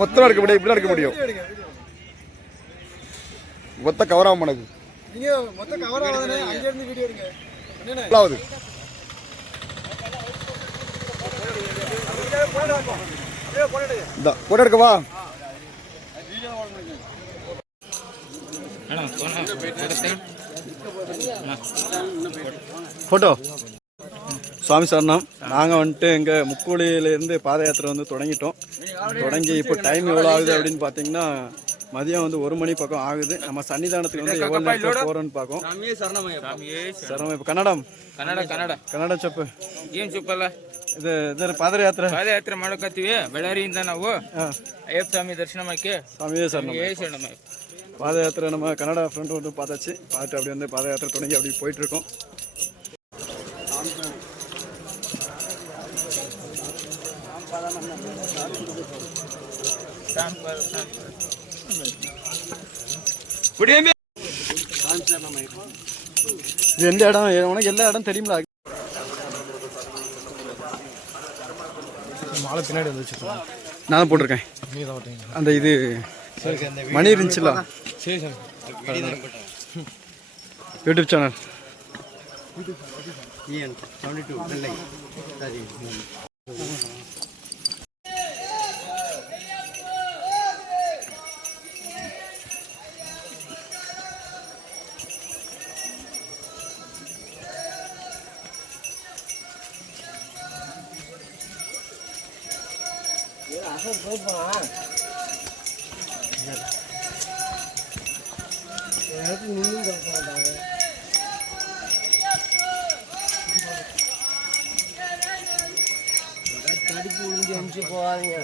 மொத்தம் எடுக்க முடியும், இப்படி எடுக்க முடியும். மொத்த கவர் ஆகும் எனக்கு. நீங்க மொத்த கவர் ஆகாதே, அங்க இருந்து வீடியோ எடுங்க. என்னண்ணே ஆகுது? இந்த போட்டோ எடுக்கவா? ஃபோட்டோ. சுவாமி சரணம். நாங்கள் வந்துட்டு எங்கள் முக்கூலியிலேருந்து பாத யாத்திரை வந்து தொடங்கி இப்போ டைம் எவ்வளோ ஆகுது அப்படின்னு பார்த்தீங்கன்னா மதியம் வந்து 1 மணி பக்கம் ஆகுது. நம்ம சன்னிதானத்துக்கு வந்து எவ்வளோ நேரத்தில் போகிறோன்னு பார்ப்போம். சரணம். இப்போ ಕನ್ನಡ ಚಪ್ಪು ಏನು ಚಪ್ಪಲ್ಲ ಇದು ಇದರ ಪಾದಯಾತ್ರೆ ಮಾಡಕತ್ತೀವಿ. ಬೆಳಾರಿಯಿಂದ ನಾವು ಅಯ್ಯಪ್ಪ ಸ್ವಾಮಿ ದರ್ಶನ ಮಾಡಕ್ಕೆ சாமியே சரணம். பாதயாத்திரை நம்ம கன்னடா ஃப்ரெண்ட் வந்து பார்த்தாச்சு. பார்த்து அப்படி வந்து பாதயாத்திரை தொடங்கி அப்படி போயிட்டுருக்கோம். இது எந்த இடம்? உனக்கு எல்லா இடம் தெரியுங்களா? மாலை பின்னாடி வந்து வச்சுருக்கோம். நான் போட்டிருக்கேன். அந்த இது மணி இருந்துச்சுல்ல, யூடியூப் சேனல். தடிப்பு உளுந்து அனுப்பிச்சு போவாதீங்க.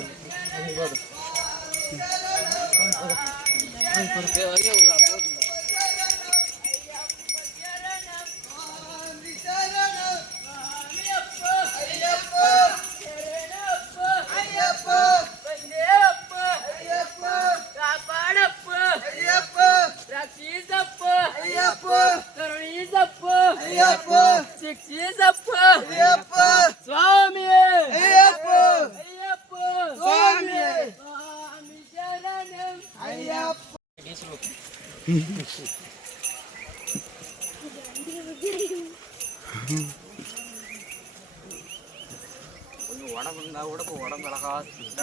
உடம்பு அழகா இந்த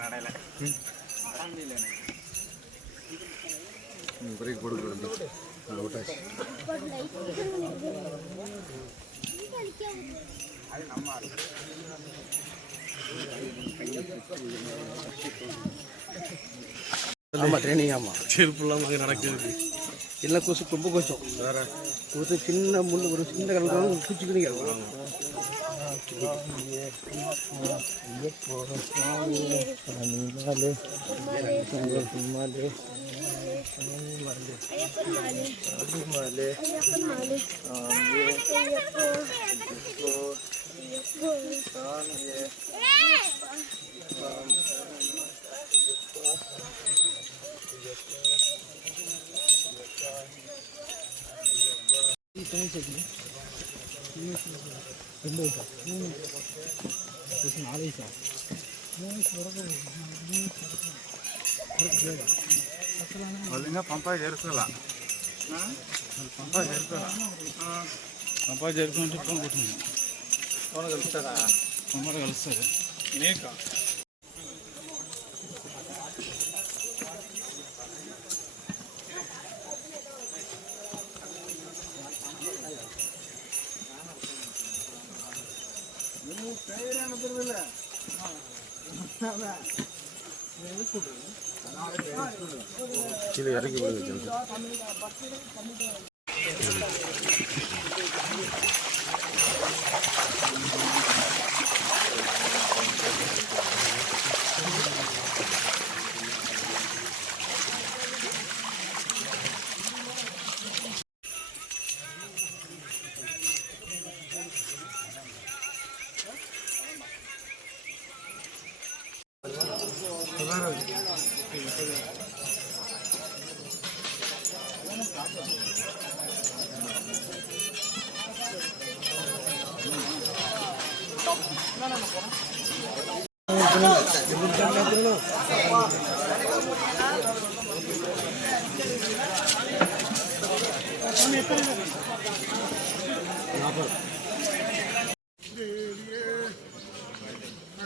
நடையில ட்ரைனிங். ஆமாம், செருப்புலாம் அங்கே நடக்குது. எல்லாம் கொசு ரொம்ப கொசம். வேறு கொசு சின்ன முள், ஒரு சின்ன கடல் பூச்சிக்கணும் கேட்கலாம். పంపా చేరుకోవాలా? పంపా చేరుకుంటే ఫోన్ కొట్టింది. ఫోన్ కలుస్తారా? ఫోన్ కలుస్తుంది. నేకా இறக்கி விடுங்க.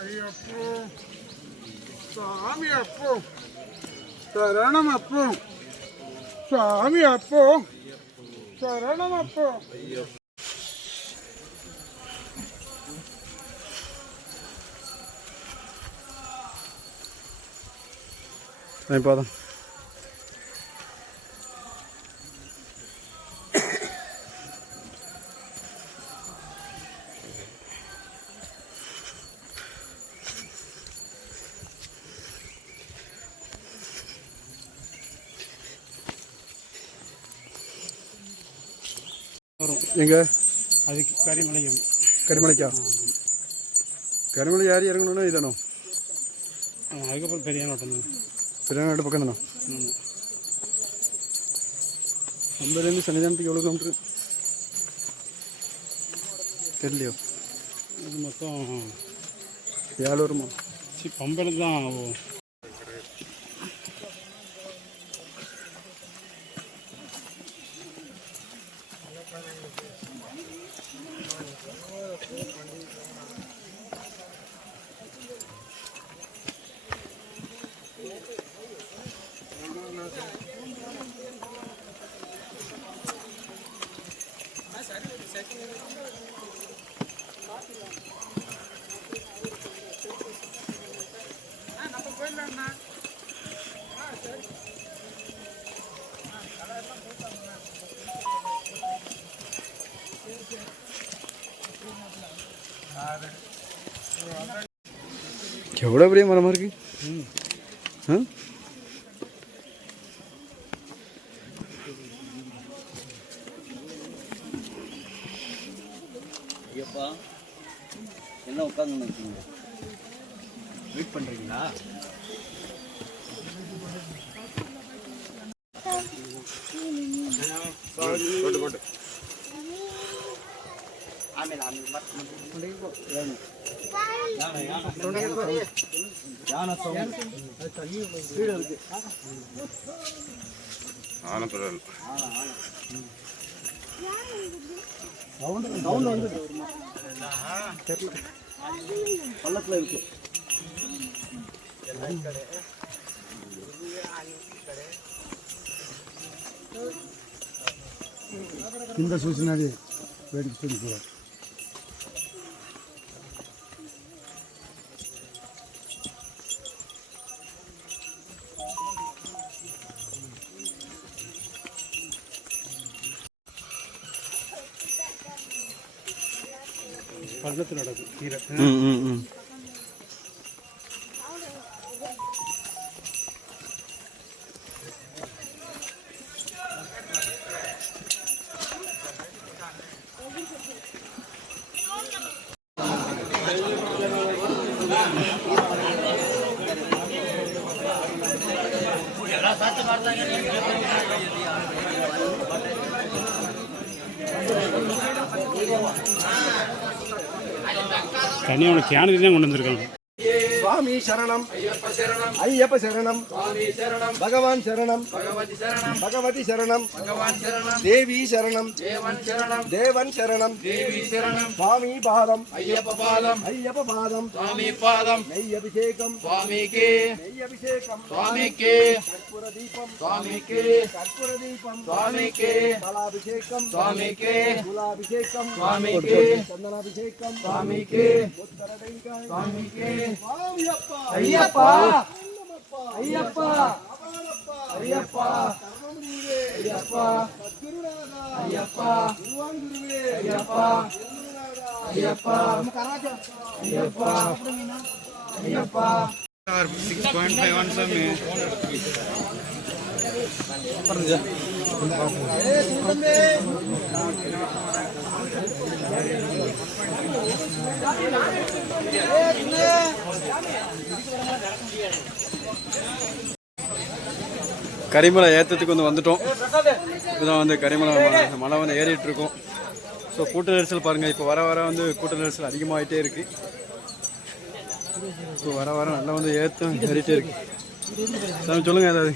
ஐயப்போ சாமி அப்போ சரணம் அப்போ சாமி அப்போ சரணம் அப்போ. போதும். எங்க அதுக்கு கரிமலையம் கரிமலைக்கா? கரிமலை யார் இறங்கணும்னா இதானோ? அதுக்கப்புறம் பெரிய நாட்டம் பெரிய நாட்டு பக்கம் தானோ? அம்பதுலேருந்து சன்னிதானத்துக்கு எவ்வளோ கிலோமீட்ரு தெரியலையோ? இது மொத்தம் 7 வருமா? பம்பரம் தான் ஆகும். எவ்வளோ பெரிய மரமாக இருக்கு. ஐயப்பா என்ன உட்காந்து நினைக்கிறீங்க? வெயிட் பண்ணுறீங்களா? பள்ளத்தில் இருக்கு. కింద చూసినది వేడికి తిరిగి பள்ளத்தில் நடக்கும் கீரை. தனியாக உனக்கு கேனரி தான் கொண்டு வந்திருக்காங்க. சுவாமி சரணம் ஐயப்ப சரணம் பகவான் சரணம் பகவதி சரணம் தேவி சரணம் தேவன் சரணம் சுவாமி பாதம் ஐயப்ப பாதம் சுவாமி பாதம் நெய்யபிஷேகம் சுவாமிக்கு நெய்யபிஷேகம் சுவாமிக்கு கற்பூர தீபம் சுவாமிக்கு கற்பூர தீபம் சுவாமிக்கு பலாபிஷேகம் சுவாமிக்கு குலாபிஷேகம் சுவாமிக்கு சந்தனாபிஷேகம் சுவாமிக்கு சுவாமிக்கு ஐயப்பா ஐயப்பா ஐயப்பா ஐயப்பா ஐயப்பா ஐயப்பா ஐயப்பா ஐயப்பா ஐயப்பா 6.51 சாமி. கரிமலை ஏற்றத்துக்கு வந்துட்டோம். இதுதான் வந்து கரிமலை மலை வந்து ஏறிட்டு இருக்கோம். ஸோ கூட்ட நெரிசல் பாருங்கள். இப்போ வர வர வந்து கூட்ட நெரிசல் அதிகமாகிட்டே இருக்குது. இப்போ வர வர நல்லா வந்து ஏற்றம் ஏறிட்டே இருக்கு. சாமி சொல்லுங்க ஏதாவது.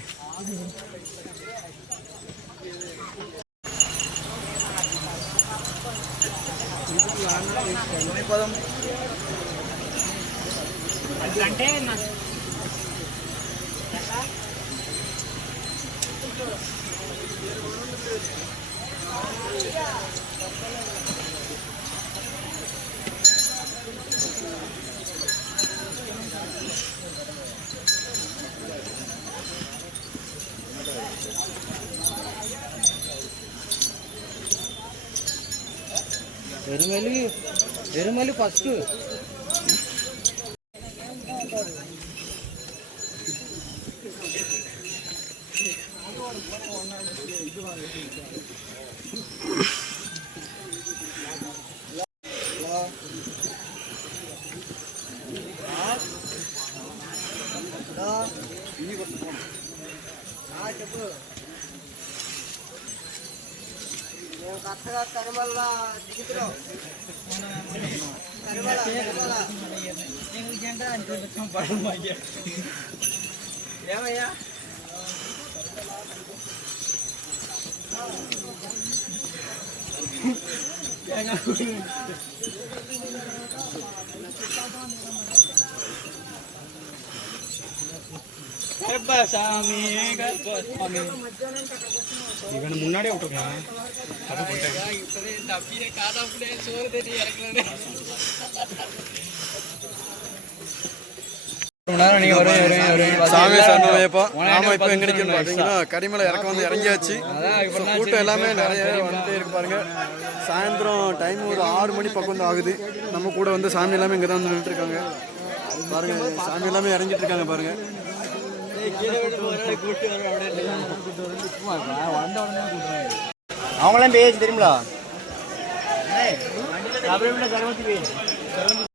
ఎరుమలి ఫస్ట్ ఏమయ్యా கர்ப்பசாமி கர்ப்பசாமி இவன் முன்னாடியே விட்டுருக்கலாம். தப்பியே காதாப்புலே சோறு தட்டி இறக்கல. சாமி சரணம் ஐயப்பா. நாம இப்போ எங்க நிற்கிறோம்னு பார்த்தீங்கன்னா கரிமலை இறக்கம் வந்து இறங்கியாச்சு. கூட்டம் எல்லாமே நிறைய வந்துட்டே இருக்கு பாருங்க. சாயந்தரம் டைம் ஒரு 6 மணி பக்கம் வந்து ஆகுது. நம்ம கூட வந்து சாமி எல்லாமே இங்கே தான் வந்து நின்றுட்டு இருக்காங்க பாருங்க. சாமி எல்லாமே இறங்கிட்டு இருக்காங்க பாருங்க. அவங்களாம் பேச்சு தெரியுங்களா?